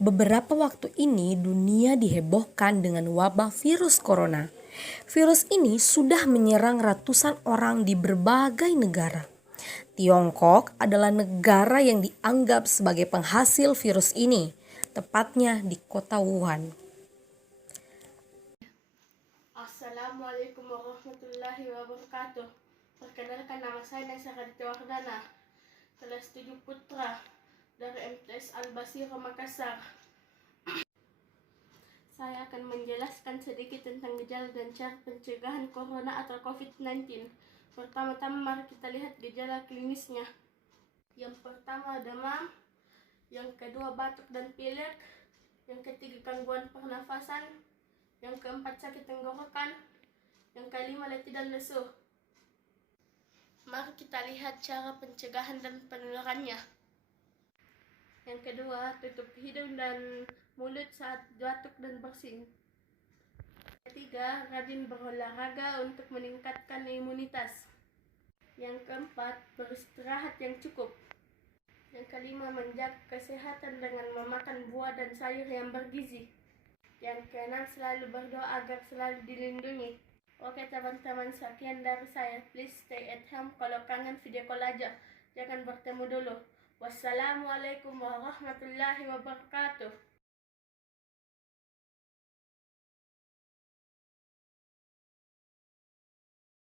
Beberapa waktu ini dunia dihebohkan dengan wabah virus corona. Virus ini sudah menyerang ratusan orang di berbagai negara. Tiongkok adalah negara yang dianggap sebagai penghasil virus ini, tepatnya di kota Wuhan. Assalamualaikum warahmatullahi wabarakatuh. Perkenalkan, nama saya Nesa Raditya Wardana, kelas 7 Putra dari MTS Al-Basira Makassar. Saya akan menjelaskan sedikit tentang gejala dan cara pencegahan corona atau COVID-19. Pertama-tama mari kita lihat gejala klinisnya. Yang pertama demam, yang kedua batuk dan pilek, yang ketiga gangguan pernafasan, yang keempat sakit tenggorokan, yang kelima letih dan lesu. Mari kita lihat cara pencegahan dan penularannya. Yang kedua, tutup hidung dan mulut saat batuk dan bersin. Ketiga, rajin berolahraga untuk meningkatkan imunitas. Yang keempat, beristirahat yang cukup. Yang kelima, menjaga kesehatan dengan memakan buah dan sayur yang bergizi. Yang keenam, selalu berdoa agar selalu dilindungi. Oke teman-teman, sekian dari saya. Please stay at home. Kalau kangen video call aja, jangan bertemu dulu. Wassalamualaikum warahmatullahi wabarakatuh.